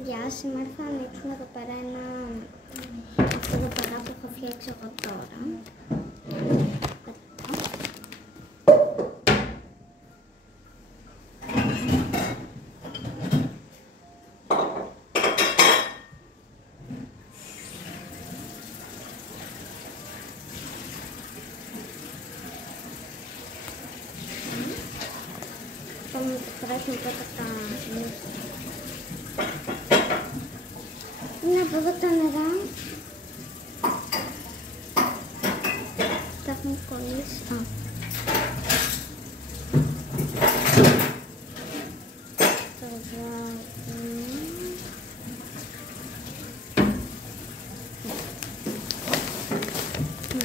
Γεια, σήμερα θα ανοίξουμε εδώ πέρα αυτό εδώ πέρα που έχω φτιάξει εγώ τώρα. Θα μου περάσουμε πρώτα τα νύχια. Είναι από εδώ τα νερά. Τα έχουμε κολλήσει. Το βάζουμε.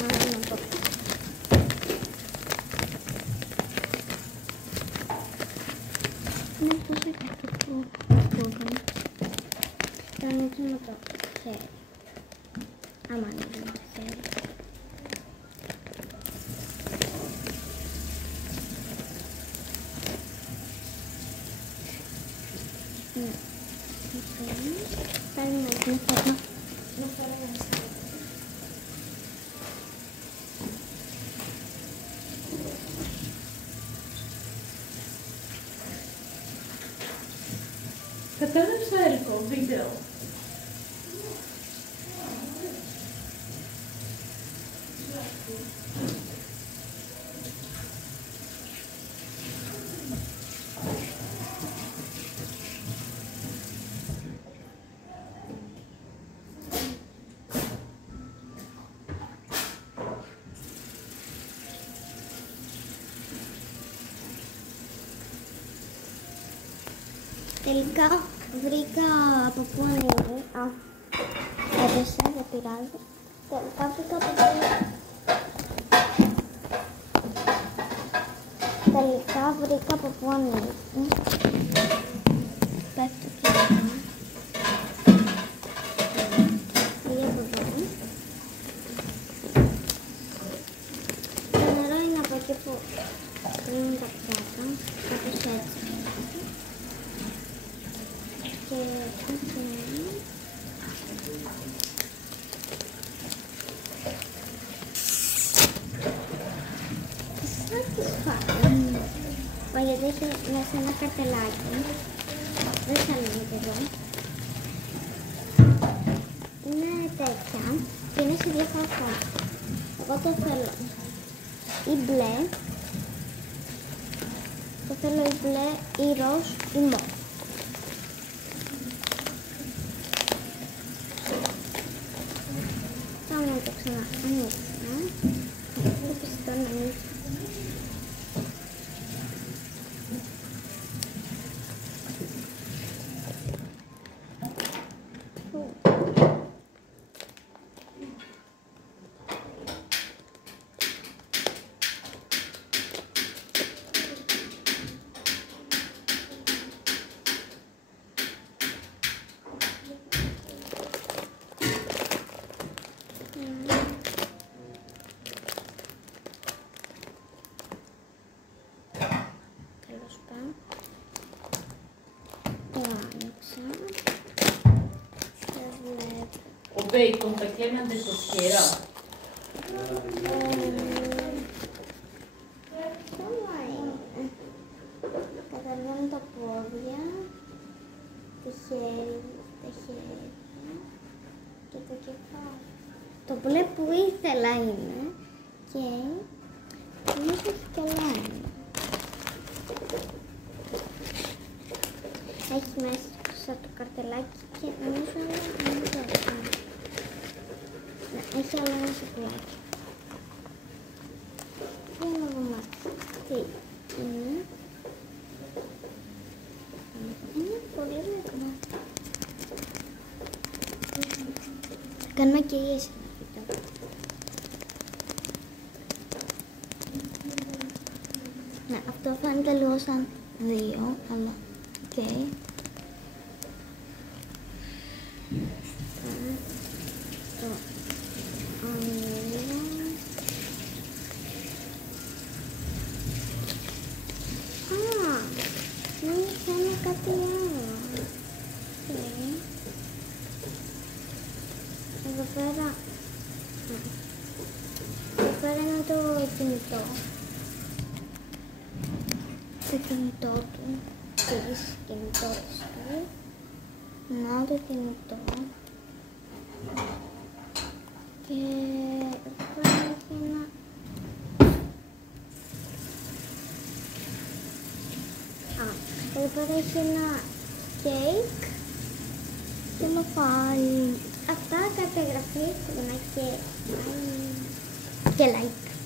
Βάζουμε από εδώ. Είναι τόσο κακό που θα ανοίξουμε το χέρι. Άμα ανοίγουμε το χέρι. Ναι. Πάλι να δούμε φόρμα. Κατάληψα έργο, βίντεο. Τελικά βρήκα από πού ανοίγει. Έπεσε, δεν πειράζει. Τελικά βρήκα από πού ανοίγει. Πέφτει και εδώ. Ή από εδώ. Το νερό είναι από εκεί που είναι τα πιάτα. Κάπως έτσι. Και έτσι. Σαν τις φάρες. Γιατί έχει μέσα ένα καρτελάκι. Δεν θα ανοίγεται εδώ. Είναι τέτοια και είναι σε διάφορα χρώματα. Εγώ το θέλω ή μπλε. Το θέλω ή μπλε ή ροζ ή μοβ. Πάμε να το ξαναανοίξουμε. Πρέπει το να ανοίξουμε. Τέλος πάντων, το άνοιξα και βλέπω. Ο μπέικον τα κλέματε στο σχερά. Καλά είναι. Καταργώνω τα πόδια, τα χέρια και το κεφάλι. Το μπλε που ήθελα είναι και ίσως καλά είναι. Έχει μέσα το καρτελάκι και νομίζω είναι αυτό. Έχει άλλο ένα σακουλάκι. Για να δούμε τι είναι. Είναι πολύ ωραίο κομμάτι. Θα κάνουμε και η ίση ένα βίντεο. Ναι, αυτό φαίνεται λίγο σαν 2, αλλά οκ. Το ανοίγω. Μην κάνει κάτι άλλο. Okay. Εδώ πέρα είναι το κινητό. Το κινητό του. Χωρίς κινητό της του. Να το κινητό. Και εδώ πέρα έχει ένα... Εδώ πέρα έχει ένα κέικ και ένα φάιλ. Αυτά, καταγραφή, και like.